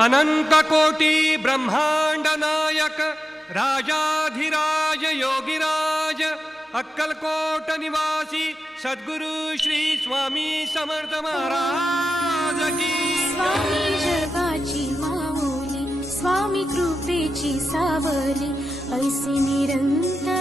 अनंत कोटी ब्रह्मांड नायक राजाधिराज योगीराज अक्कलकोट निवासी सद्गुरु श्री स्वामी समर्थ महाराज की. स्वामी जगाची माऊली, स्वामी कृपेची सावली, ऐसी निरंतर